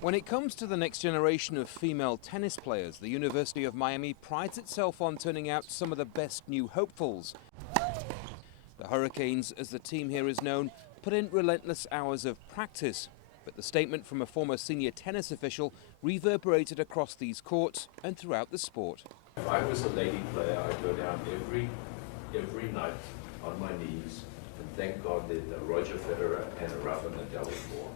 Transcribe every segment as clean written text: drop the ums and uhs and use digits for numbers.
When it comes to the next generation of female tennis players, the University of Miami prides itself on turning out some of the best new hopefuls. The Hurricanes, as the team here is known, put in relentless hours of practice. But the statement from a former senior tennis official reverberated across these courts and throughout the sport. If I was a lady player, I'd go down every night on my knees and thank God that Roger Federer and Rafa Nadal were born,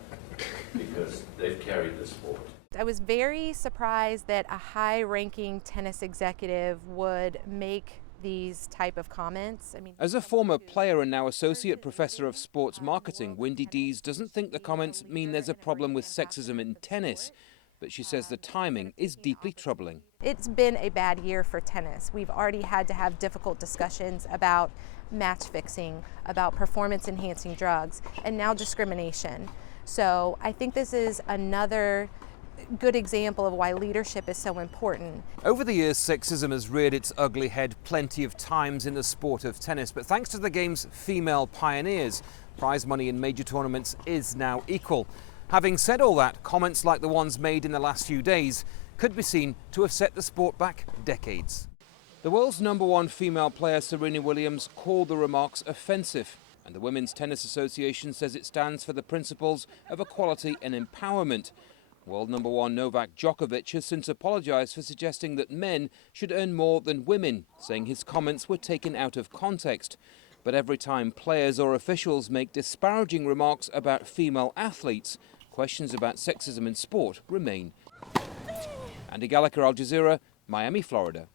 because they've carried the sport. I was very surprised that a high-ranking tennis executive would make these type of comments. As a former player and now associate professor of sports marketing, Wendy Dees doesn't think the comments mean there's a problem with sexism in tennis, but she says the timing is deeply troubling. It's been a bad year for tennis. We've already had to have difficult discussions about match fixing, about performance-enhancing drugs, and now discrimination. So I think this is another good example of why leadership is so important. Over the years, sexism has reared its ugly head plenty of times in the sport of tennis, but thanks to the game's female pioneers, prize money in major tournaments is now equal. Having said all that, comments like the ones made in the last few days could be seen to have set the sport back decades. The world's #1 female player, Serena Williams, called the remarks offensive, and the Women's Tennis Association says it stands for the principles of equality and empowerment. World #1 Novak Djokovic has since apologized for suggesting that men should earn more than women, saying his comments were taken out of context. But every time players or officials make disparaging remarks about female athletes, questions about sexism in sport remain. Andy Gallagher, Al Jazeera, Miami, Florida.